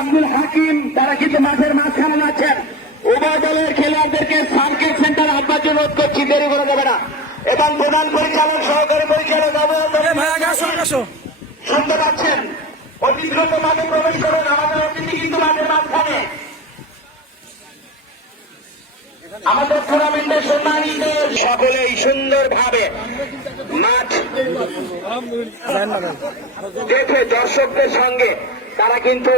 আব্দুল হাকিম তারা কিন্তু মাঠের মাঝখানে আছেন উভয় দলের খেলোয়াড়দেরকে সার্কিট সেন্টার আহ্বান অনুরোধ করছি দেরি করে দেবে না। এবং প্রধান পরিচালক সহকারী পরিচালক শুনতে পাচ্ছেন? মাঠে প্রবেশ করুন আমাদের অতিথি কিন্তু মাঠের মাঝখানে। আমাদের টুর্নামেন্টের সম্মানিত সকলেই সুন্দরভাবে মাঠ দেখে দর্শকদের সঙ্গে তারা কিন্তু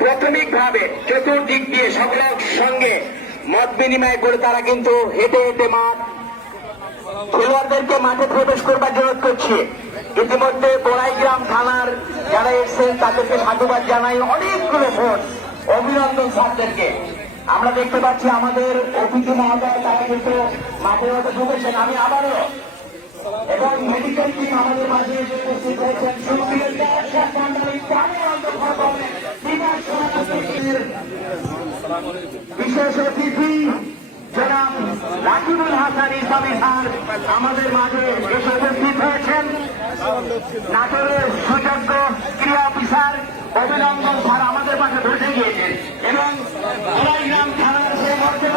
প্রাথমিকভাবে চতুর্দিক দিয়ে সকলের সঙ্গে মত বিনিময় করে তারা কিন্তু হেঁটে হেঁটে মাঠ খেলোয়াড়দেরকে মাঠে প্রবেশ করবার জন্য করছি। ইতিমধ্যে বড়াইগ্রাম থানার যারা এসেছেন, তাদেরকে সাধুবাদ জানাই। অনেকগুলো ভোট অভিনন্দন স্যারদেরকে। আমরা দেখতে পাচ্ছি আমাদের অতিথি মহোদয়, তারা কিন্তু মাঠের মধ্যে ঢুকেছেন আমি আবারও এবং মেডিকেল টিম আমাদের মাঝে এসে উপস্থিত হয়েছেন। বিশেষ অতিথি জনাব রাকিবুল হাসান ইসলামী স্যার, আমাদের মাঝে এসে উপস্থিত হয়েছেন নাটোরের সুযোগ্য ক্রিয়া অফিসার অভিনন্দন স্যার আমাদের পাশে বসে গিয়েছেন এবং গ্রাম থানার সে মধ্যে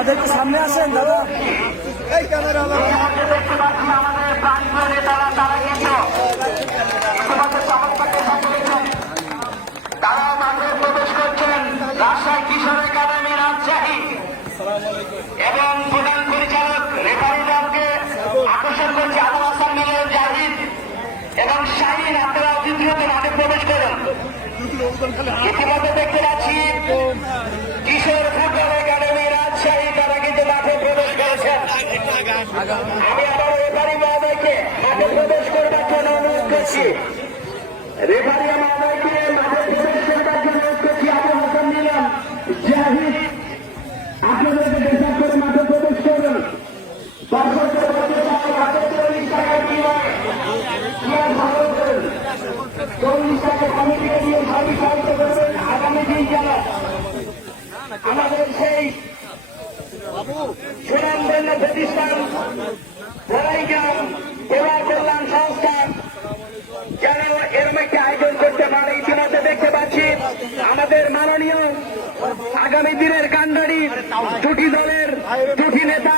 দাদা একটু সামনে আসেন দাদা। এই ক্যামেরা এই দেখতে পাচ্ছি আমাদের প্রাণপ্রিয় নেতারা তারা মাঠে প্রবেশ করছেন রাজশাহী কিশোর একাডেমি রাজশাহী এবং প্রধান পরিচালক রেফারি দলকে আকর্ষণ করছে আবু হাসান মিলের জাহিদ এবং শাহিন আপনারা অতি দ্রুত মাঠে প্রবেশ করুন আমি আবার রেফারি মহোদয়কে মাঠে প্রবেশ করবার জন্য অনুরোধ করছি রেফারি মহোদয়কে মাঠে প্রবেশ করবার জন্য অনুরোধ করছি আবু হাসান মিলন জাহিদ আপনাদেরকে ডিসাইড করে মাঠে প্রবেশ করবেন আমাদের সেই সুনামধন্য প্রতিষ্ঠান, বড়াইগ্রাম সেবা কল্যাণ সংস্থা, যারা এরম একটি আয়োজন করতে পারে ইতিমধ্যে দেখতে পাচ্ছি। আমাদের মাননীয় আগামী দিনের কান্ডারি, দুটি দলের দুটি নেতা।